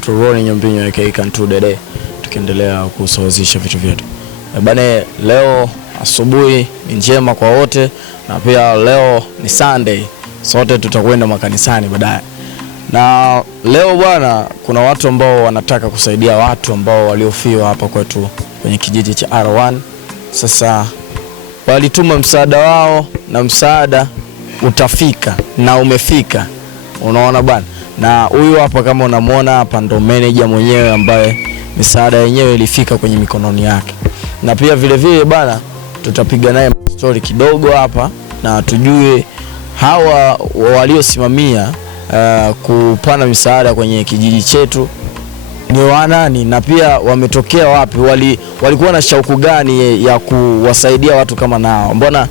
Tuone Nyombinyo aka Kantu Dede, tukiendelea kusawazisha vitu vyetu. Bane, leo asubuhi ni njema kwa wote, na pia leo ni Sunday, sote tutakwenda makanisani baadaye. Na leo bwana, kuna watu ambao wanataka kusaidia watu ambao waliofiwa hapa kwetu kwenye kijiji cha R1. Sasa walituma msaada wao, na msaada utafika na umefika. Unaona bwana, na huyu hapa kama unamuona hapa ndo manager mwenyewe ambaye misaada yenyewe ilifika kwenye mikononi yake. Na pia vile vile bwana, tutapiga naye story kidogo hapa na tujue hawa waliosimamia kupana misaada kwenye kijiji chetu ni wanani, na pia wametokea wapi, walikuwa na shauku gani ya kuwasaidia watu kama nao. Mbona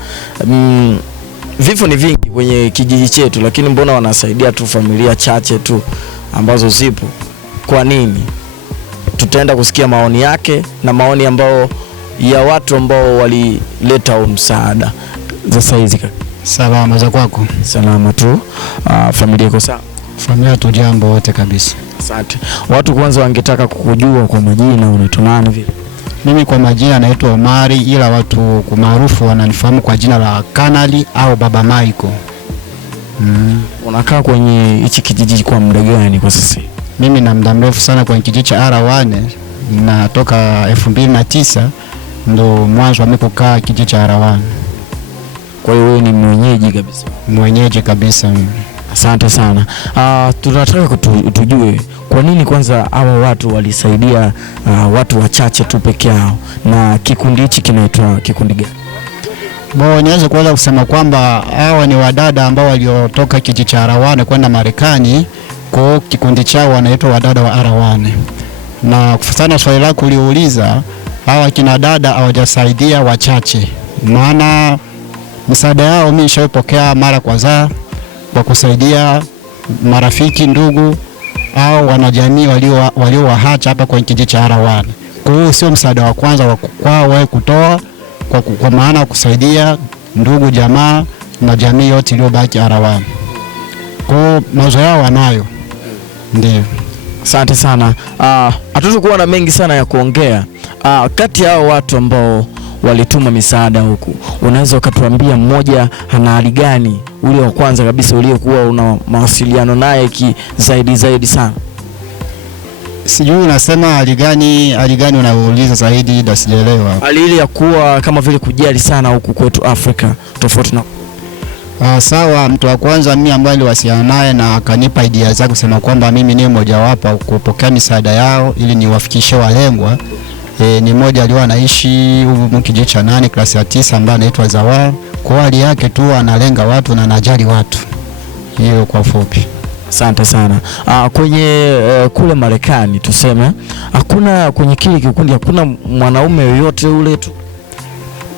vifo ni vingi kwenye kijiji chetu, lakini mbona wanasaidia tu familia chache tu ambazo zipo? Kwa nini? Tutaenda kusikia maoni yake na maoni ambao ya watu ambao walileta msaada. Sasa hizi salama za kwako? Salama tu. Familia iko sawa? Familia tu jambo wote kabisa. Asante. Watu kwanza wangetaka kukujua kwa majina, unaitwa nani vile? Mimi kwa majina naitwa Omari, ila watu maarufu wananifahamu kwa jina la Kanali au Baba Michael. Unakaa kwenye hichi kijiji kwa muda gani kwa sasa? Mimi na muda mrefu sana kwenye kijiji cha R1, natoka 2009 ndo mwanzo nilipokaa kijiji cha R1. Kwa hiyo wewe ni mwenyeji kabisa? Mwenyeji kabisa mimi. Asante sana. Tunataka tujue kwa nini kwanza hawa watu walisaidia watu wachache tu peke yao, na kikundi hichi kinaitwa kikundi gani? Niweze kwanza kusema kwamba hawa ni wadada ambao waliotoka kijiji cha R1 kwenda Marekani, kwa kikundi chao wanaitwa wadada wa R1. Na kufuatana swali lako uliouliza, hawa kina dada hawajasaidia wachache, maana msaada yao mimi nishapokea mara kwa kusaidia marafiki, ndugu au wanajamii waliowaacha hapa kwenye kijiji cha R1. Kwa hiyo sio msaada wa kwanza kwao wao kutoa, kwa maana kusaidia ndugu, jamaa na jamii yote iliyobaki R1. Kwa hiyo mawazo yao wanayo. Ndio. Asante sana. Hatutokuwa na mengi sana ya kuongea. Kati yao watu ambao walituma misaada huku, unaweza ukatuambia mmoja ana hali gani, ule wa kwanza kabisa uliokuwa una mawasiliano naye zaidi sana? Sijui unasema hali gani unauliza zaidi, ndio sijaelewa. Hali ile ya kuwa kama vile kujali sana huku kwetu Afrika tofauti na sawa. Mtu wa kwanza mimi ambaye niliwasiliana naye na akanipa idea zake kusema kwamba mimi ni mmoja wapo kupokea misaada yao ili niwafikishie walengwa. Ni mmoja alikuwa anaishi huko kijiji cha 8 klasi ya 9 ambaye anaitwa Zawar. Kwa hali yake tu analenga watu na anajali watu. Hiyo kwa ufupi. Asante sana. Kwenye kule Marekani tuseme, hakuna kwenye kile kikundi hakuna mwanaume yoyote ule tu?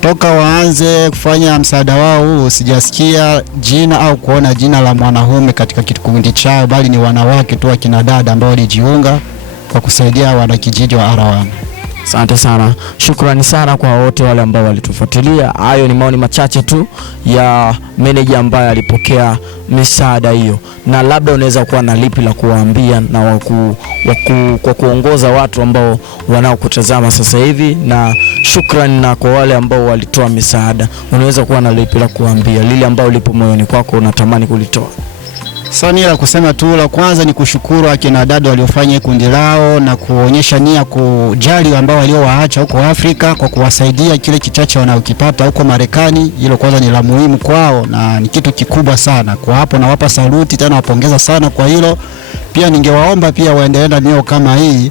Toka waanze kufanya msaada wao huu sijasikia jina au kuona jina la mwanaume katika kikundi chao, bali ni wanawake tu, akina dada ambao walijiunga kwa kusaidia wanakijiji wa R1. Asante sana. Shukrani sana kwa wote wale ambao walitufuatilia. Hayo ni maoni machache tu ya manager ambaye alipokea misaada hiyo, na labda unaweza kuwa na lipi la kuwaambia na kwa kuongoza watu ambao wanaokutazama sasa hivi. Na shukrani na kwa wale ambao walitoa misaada, unaweza kuwa na lipi la kuambia, lile ambao lipo moyoni kwako unatamani kulitoa? Sasa la kusema tu, la kwanza ni kushukuru akina dada waliofanya kundi lao na kuonyesha nia kujali ambao waliowaacha huko Afrika kwa kuwasaidia kile kichache wanaokipata huko Marekani. Hilo kwanza ni la muhimu kwao na ni kitu kikubwa sana. Kwa hapo nawapa saluti, tena wapongeza sana kwa hilo. Pia ningewaomba pia waendelee na nio kama hii,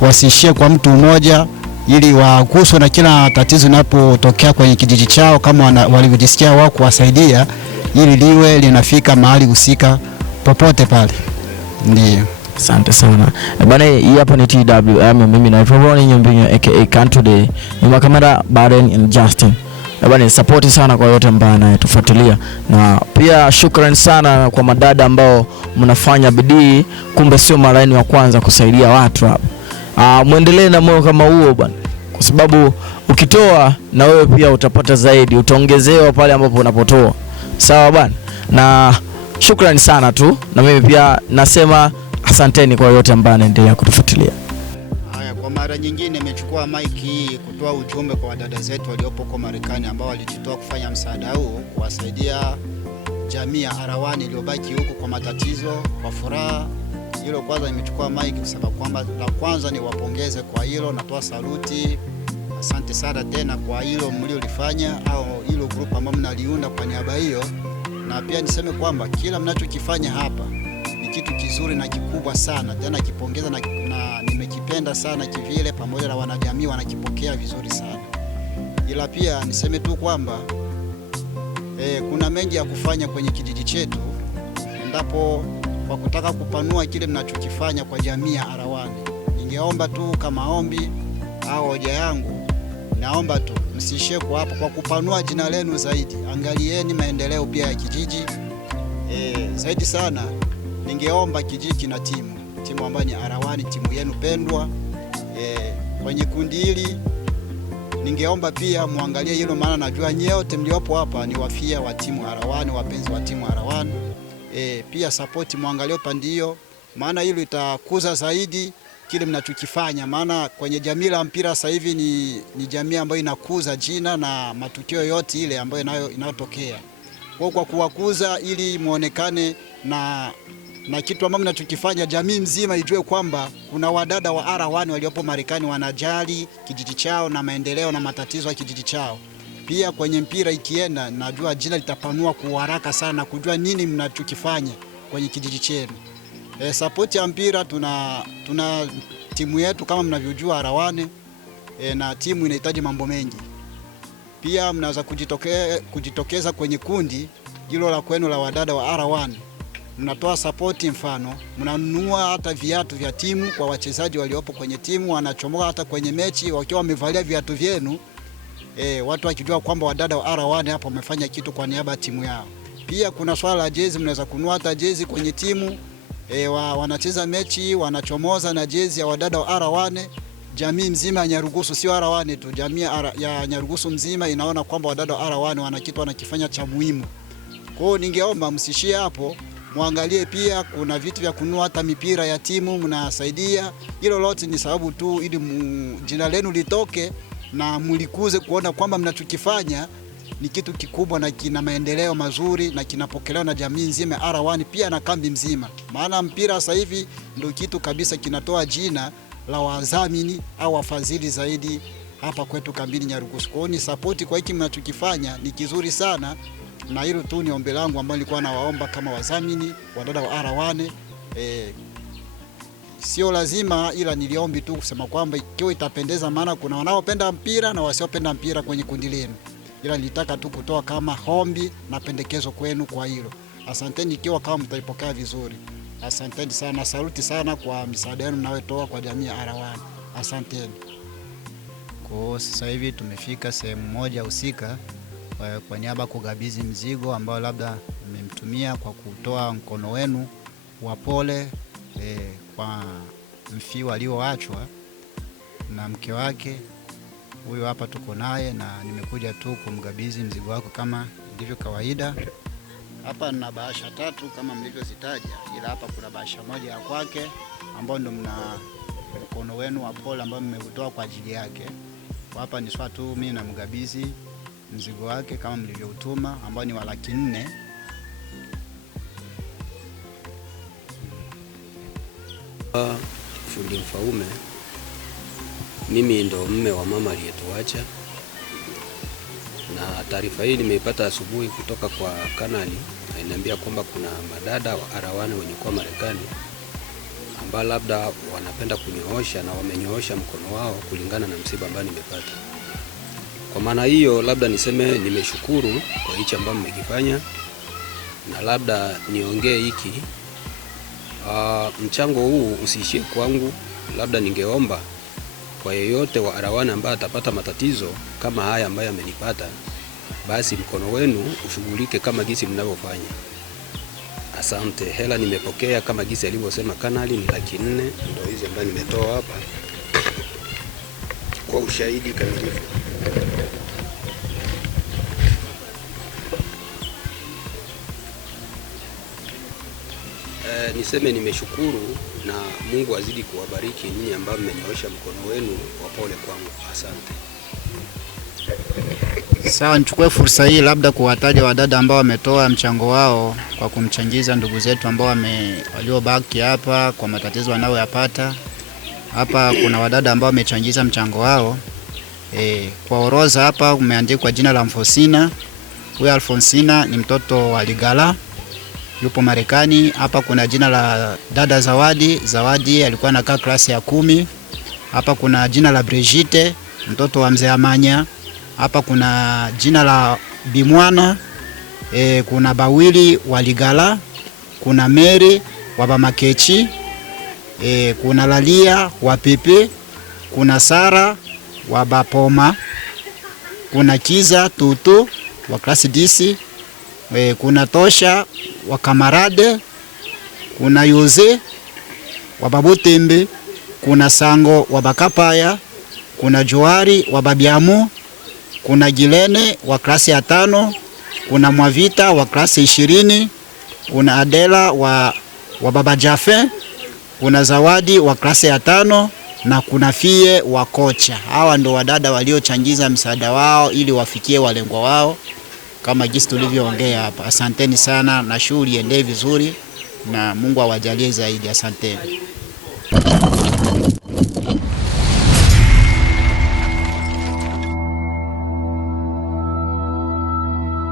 wasiishie kwa mtu mmoja, ili waguswe na kila tatizo linapotokea kwenye kijiji chao kama walivyojisikia wao kuwasaidia, ili liwe linafika mahali husika popote pale. Ndio. Asante sana. Bana, hii hapa ni TWM, mimi naitwa Nyombinyo aka Kantu Dede. Ni kamera Baren and Justin. Bana, support sana kwa yote ambao anatufuatilia, na pia shukrani sana kwa madada ambao mnafanya bidii, kumbe sio mara wa kwanza kusaidia watu hapa. Muendelee na moyo kama huo bwana, kwa sababu ukitoa na wewe pia utapata zaidi, utaongezewa pale ambapo unapotoa. Sawa bwana, na shukrani sana tu, na mimi pia nasema Asanteni kwa yote ambayo anaendelea kutufuatilia. Haya, kwa mara nyingine nimechukua mic hii kutoa ujumbe kwa wadada zetu waliopo kwa Marekani ambao walijitoa kufanya msaada huu kuwasaidia jamii ya Arawani iliyobaki huku kwa matatizo, kwa furaha. Hilo kwanza nimechukua mic kusema kwamba la kwanza ni wapongeze kwa hilo, natoa saluti. Asante sana tena kwa hilo mliolifanya au hilo group ambao mnaliunda kwa niaba hiyo. Na pia niseme kwamba kila mnachokifanya hapa ni kitu kizuri na kikubwa sana. Tena kipongeza na nimekipenda sana kivile, pamoja na wanajamii wanakipokea vizuri sana. Ila pia niseme tu kwamba kuna mengi ya kufanya kwenye kijiji chetu, endapo kwa kutaka kupanua kile mnachokifanya kwa jamii ya Arawani. Ningeomba tu kama ombi au hoja yangu, naomba tu msiishie kwa hapo, kwa kupanua jina lenu zaidi. Angalieni maendeleo pia ya kijiji zaidi sana. Ningeomba kijiji kina timu ambayo ni Arawani, timu yenu pendwa kwenye kundi hili. Ningeomba pia muangalie hilo, maana najua nyote mliopo hapa ni wafia wa timu Arawani, wapenzi wa timu Arawani. Pia support muangalie pande hiyo, maana hilo itakuza zaidi kile mnachokifanya, maana kwenye jamii la mpira sasa hivi ni jamii ambayo inakuza jina na matukio yote ile ambayo inayotokea. Kwa kuwakuza ili muonekane na kitu ambacho mnachokifanya, jamii mzima ijue kwamba kuna wadada wa Arawani waliopo Marekani wanajali kijiji chao na maendeleo na matatizo ya kijiji chao. Pia kwenye mpira ikienda, najua jina litapanua kwa haraka sana kujua nini mnachokifanya kwenye kijiji chenu. Support ya mpira tuna timu yetu kama mnavyojua Arawani, na timu inahitaji mambo mengi. Pia mnaweza kujitokeza kwenye kundi hilo la kwenu la wadada wa Arawani. Mnatoa support, mfano mnanunua hata viatu vya timu kwa wachezaji waliopo kwenye timu, wanachomoka hata kwenye mechi wakiwa wamevalia viatu vyenu. Watu wakijua kwamba wadada wa Arawani hapo wamefanya kitu kwa niaba ya timu yao. Pia kuna swala la jezi, mnaweza kununua hata jezi kwenye timu. Wanacheza mechi wanachomoza na jezi ya wadada wa Arawani. Jamii mzima ya Nyarugusu, sio Arawani tu, jamii ya Nyarugusu mzima inaona kwamba wadada wa Arawani wana kitu wanakifanya cha muhimu. Kwa hiyo ningeomba msishie hapo, muangalie pia kuna vitu vya kununua hata mipira ya timu mnasaidia. Hilo lote ni sababu tu ili jina lenu litoke na mulikuze kuona kwamba mnachokifanya ni kitu kikubwa na kina maendeleo mazuri na kinapokelewa na jamii nzima Arawani pia na kambi mzima. Maana mpira sasa hivi ndio kitu kabisa kinatoa jina la wadhamini au wafadhili zaidi hapa kwetu kambini Nyarugusu. Kwa hiyo ni support kwa hiki mnachokifanya ni kizuri sana, na hilo tu ni ombi langu ambalo nilikuwa nawaomba kama wadhamini wadada wa Arawani. Sio lazima, ila niliombi tu kusema kwamba ikiwa itapendeza, maana kuna wanaopenda mpira na wasiopenda mpira kwenye kundi lenu. Ila nilitaka tu kutoa kama ombi na pendekezo kwenu kwa hilo. Asanteni ikiwa kama mtaipokea vizuri. Asanteni sana, saluti sana kwa misaada yenu mnayotoa kwa jamii ya Arawani. Asanteni. Kwa sasa hivi tumefika sehemu moja husika kwa niaba kugabizi mzigo ambao labda mmemtumia kwa kutoa mkono wenu wa pole kwa mfiwa alioachwa na mke wake. Huyo hapa tuko naye na nimekuja tu kumgabizi mzigo wako kama ndivyo kawaida. Hapa nina bahasha 3 kama mlivyozitaja, ila hapa kuna bahasha moja ya kwake ambao ndo mna mkono wenu wa pole ambao mmeutoa kwa ajili yake. Hapa ni swala tu mimi na mgabizi mzigo wake kama mlivyoutuma ambao ni wa Laki4. Fundi Mfaume, mimi ndo mme wa mama aliyetuacha, na taarifa hii nimeipata asubuhi kutoka kwa kanali. Ananiambia kwamba kuna madada wa Arawani wenye kwa Marekani ambao labda wanapenda kunyoosha na wamenyoosha mkono wao kulingana na msiba ambao nimepata. Kwa maana hiyo labda niseme nimeshukuru kwa hichi ambacho mmekifanya, na labda niongee hiki mchango huu usiishie kwangu. Labda ningeomba kwa yeyote wa Arawani ambaye atapata matatizo kama haya ambayo amenipata, basi mkono wenu ushughulike kama gisi mnavyofanya. Asante. Hela nimepokea kama gisi alivyosema kanali ni Laki4, ndio hizi ambazo nimetoa hapa kwa ushahidi kamilifu. niseme nimeshukuru na Mungu azidi kuwabariki ninyi ambao mmenyoosha mkono wenu wa pole kwangu. Asante. Sawa, nichukue fursa hii labda kuwataja wadada ambao wametoa mchango wao kwa kumchangiza ndugu zetu ambao waliobaki hapa kwa matatizo wanayoyapata. Hapa kuna wadada ambao wamechangiza mchango wao. Kwa orodha hapa umeandikwa jina la Alfonsina. Huyu Alfonsina ni mtoto wa Ligala, yupo Marekani. Hapa kuna jina la dada Zawadi. Zawadi alikuwa anakaa klasi ya 10. Hapa kuna jina la Brigitte, mtoto wa mzee Amanya. Hapa kuna jina la Bimwana. Kuna Bawili wa Ligala, kuna Mary wa Bamakechi, kuna Lalia wa Pepe, kuna Sara wa Bapoma, kuna Kiza Tutu wa klasi DC, kuna Tosha wa Kamarade, kuna Yoze wa Babutembe, kuna Sango wa Bakapaya, kuna Joari wa Babiamu, kuna Gilene wa klasi ya 5, kuna Mwavita wa klasi 20, kuna Adela wa Baba Jafe, kuna Zawadi wa klasi ya 5 na kuna Fie wa Kocha. Hawa ndo wadada waliochangiza msaada wao ili wafikie walengwa wao kama jinsi tulivyoongea hapa. Asanteni sana na shughuli iendelee vizuri na Mungu awajalie zaidi. Asanteni.